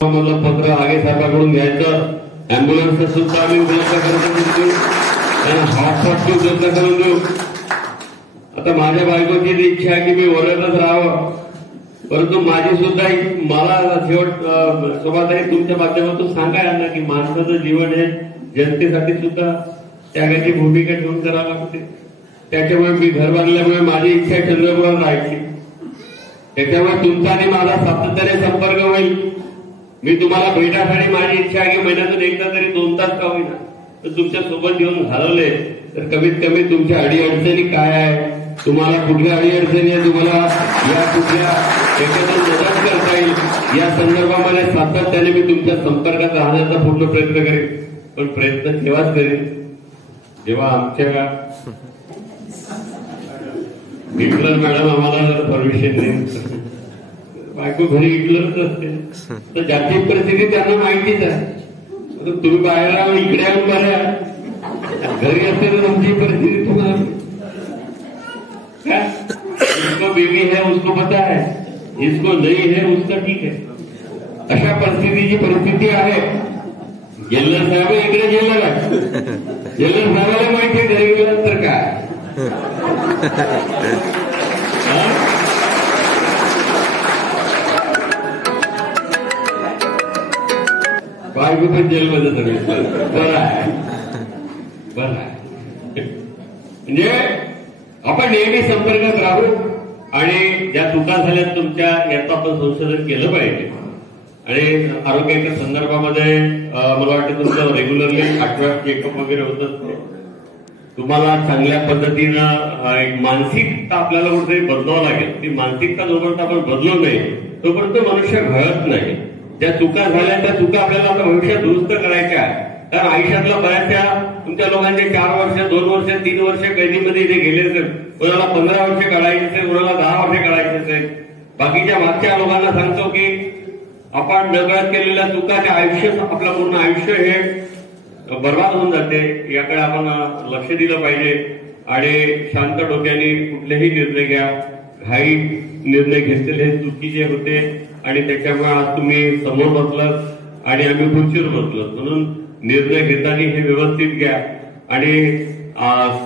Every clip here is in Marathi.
मला पत्र आगे साहेबांकडून घ्यायचं, अँब्युलन्स सुद्धा आम्ही उपलब्ध करून देऊ, त्यांना हॉटस्पॉट उपलब्ध करून देऊ. आता माझ्या बायकोची इच्छा आहे की मी वरतच राहावं, परंतु माझी सुद्धा मला शेवट सोबतही तुमच्या माध्यमातून सांगा यांना की माणसाचं जीवन हे जनतेसाठी सुद्धा त्यागाची भूमिका ठेवून करावं लागते. त्याच्यामुळे मी घर बांधल्यामुळे माझी इच्छा आहे चंद्रपुरात राहायची. त्याच्यामुळे तुमचा आणि माझा सातत्याने संपर्क होईल. मी तुम्हाला भेटासाठी माझी इच्छा आहे की महिन्यातून एकदा तरी 2 तास का होईना तर तुमच्या सोबत येऊन घालवले तर कमीत कमी तुमच्या अडीअडचणी काय आहे, तुम्हाला कुठल्या अडीअडचणी आहे, तुम्हाला या कुठल्या याच्यातून मदत करता येईल या संदर्भामध्ये सातत्याने मी तुमच्या संपर्कात राहण्याचा पूर्ण प्रयत्न करेन. पण प्रयत्न तेव्हाच करेन जेव्हा आमच्या हिटलर मॅडम आम्हाला परमिशन देईल. बायको घरी हिटलरच असते तर जागतिक परिस्थिती त्यांना माहितीच आहे. तुम्ही बाहेर इकडे येऊन बरं घरी असते तर तुमची परिस्थिती तुम्हाला क्या इसको बेबी है उसको पता है, इसको नहीं है उसका ठीक है. अशा परिस्थितीची परिस्थिती आहे. जेलर साहेब इकडे जेलर आहे, जेलर साहेबाला माहिती आहे घरी गेल्यानंतर काय. बायको पण जेलमध्ये सगळे बरं आहे, बरं आहे. म्हणजे आपण नेहमी संपर्कात राहू आणि ज्या चुका झाल्या तुमच्या याचं आपण संशोधन केलं पाहिजे. आणि आरोग्याच्या संदर्भामध्ये मला वाटतं तुमचं रेग्युलरली 8व्या चेकअप वगैरे होत असते. तुम्हाला चांगल्या पद्धतीनं एक मानसिकता आपल्याला कुठेतरी बदलावं लागेल. ती मानसिकता जोपर्यंत आपण बदलू नये तोपर्यंत मनुष्य घडत नाही. ज्या चुका झाल्या त्या चुका आपल्याला आता भविष्यात दुरुस्त करायच्या आहे. कारण आयुष्यातला बऱ्याचशा तुमच्या लोकांचे 4 वर्ष 2 वर्ष 3 वर्ष कैदीमध्ये इथे गेले असेल, कोणाला 15 वर्ष काढायचे असेल, कोणाला 10 वर्ष काढायचे असेल. बाकीच्या मागच्या लोकांना सांगतो की आपण नकळत केलेल्या चुका त्या आयुष्य आपलं पूर्ण आयुष्य हे बर्बाद होऊन जाते. याकडे आपण लक्ष दिलं पाहिजे आणि शांत डोक्याने कुठलेही निर्णय घ्या. घाई निर्णय घेतलेले चुकीचे होते आणि त्याच्यामुळे आज तुम्ही समोर बसलात आणि आम्ही खुर्चीवर बसलो. म्हणून निर्णय घेताना हे व्यवस्थित घ्या आणि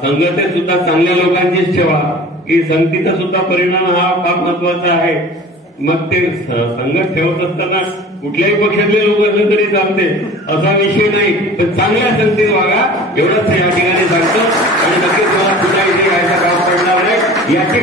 संगती सुद्धा चांगल्या लोकांचीच ठेवा की संगतीचा सुद्धा परिणाम हा फार महत्वाचा आहे. मग ते संगत ठेवत असताना कुठल्याही पक्षातले लोक असले तरी चालते असा विषय नाही, पण चांगल्या संगतीत वागा एवढंच या ठिकाणी सांगतो. आणि नक्कीच मला पुन्हा इथे यायचा काम पडणार आहे याची